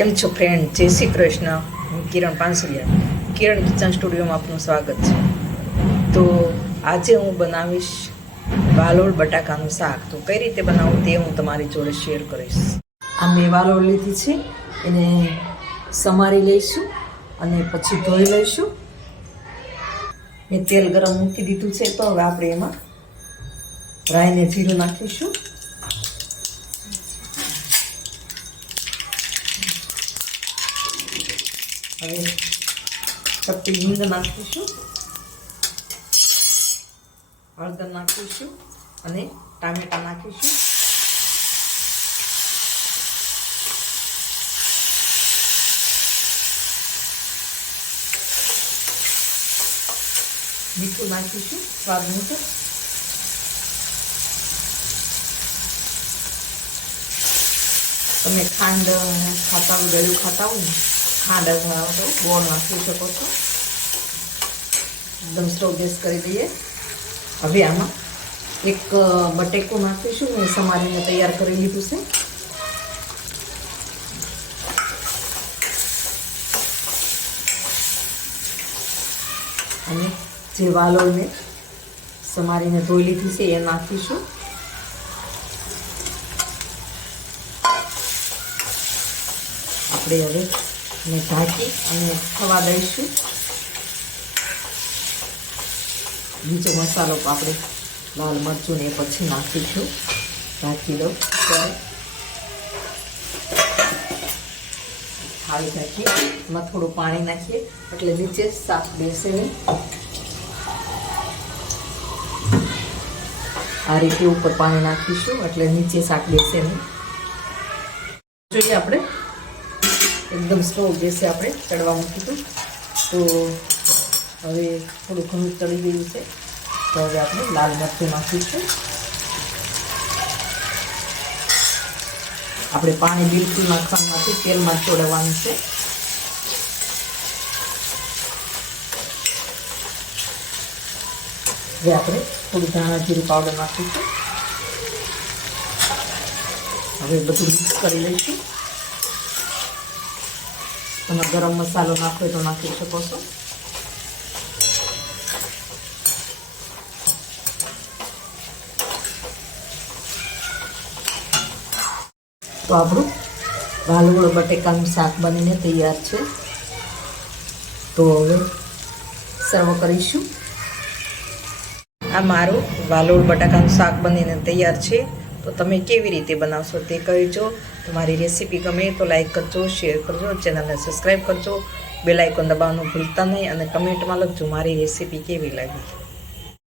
કેમ છો ફ્રેન્ડ જય શ્રી કૃષ્ણ. હું કિરણ પાનસરિયા. કિરણ કિચન સ્ટુડિયોમાં આપનું સ્વાગત છે. તો આજે હું બનાવીશ વાલોળ બટાકાનું શાક. તો કઈ રીતે બનાવું તે હું તમારી જોડે શેર કરીશ. આ મેં વાલોળ લીધી છે. એને સમારી લઈશું અને પછી ધોઈ લઈશું. મેં તેલ ગરમ મૂકી દીધું છે તો હવે આપણે એમાં રાઈને જીરું નાખીશું. હવે ચપટી હિંગ નાખીશું. હળદર નાખીશું અને ટામેટા નાખીશું. મીઠું નાખીશું, સ્વાદ મુજબ. તમે ખાંડ ખાતા હોય, ગળ્યું ખાતા હોય ને ખાંડ અથવા તો ગોળ નાખી શકો છો. એકદમ સ્લો ગેસ કરી દઈએ. હવે આમાં એક બટેકું નાખીશું. મેં સમારીને તૈયાર કરી લીધું છે. અને જે વાલોળને સમારીને ધોઈ લીધી છે, એ નાખીશું. આપણે હવે ને ઢાંકી અને થવા દઈશું. બીજો મસાલો આપણે લાલ મરચું ને પછી નાખીશું. ઢાંકી દો ત્યારે થાળી નાખીએ એમાં થોડું પાણી નાખીએ. એટલે નીચે સાફ બેસે આ રીતે ઉપર પાણી નાખીશું. એટલે નીચે શાક બેસે નહીં. જોઈએ આપણે એકદમ સ્ટોવ ગેસે આપણે ચડવા મૂકીશું તો હવે થોડું ઘણું ચડી ગયું છે. તો હવે આપણે લાલ મરચું નાખીશું. આપણે પાણી બિલકુલ નાખવાનું નથી, તેલમાં ચોડવાનું છે. હવે આપણે થોડું ધાણા જીરું પાવડર નાખીશું. હવે બધું મિક્સ કરી લઈશું. તમે ગરમ મસાલો નાખો તો નાખી શકો છો. તો આપણું વાલવળ બટેકાનું શાક બનીને તૈયાર છે. તો હવે સર્વ કરીશું. આ મારું વાલોળ બટાકાનું શાક બનીને તૈયાર છે. તો તમે કેવી રીતે બનાવશો તે કહેજો. તમારી રેસીપી ગમે તો લાઈક કરજો, શેર કરજો, ચેનલને સબસ્ક્રાઈબ કરજો. બેલાઇકોન દબાવવાનું ભૂલતા નહીં અને કમેન્ટમાં લખજો મારી રેસીપી કેવી લાગી.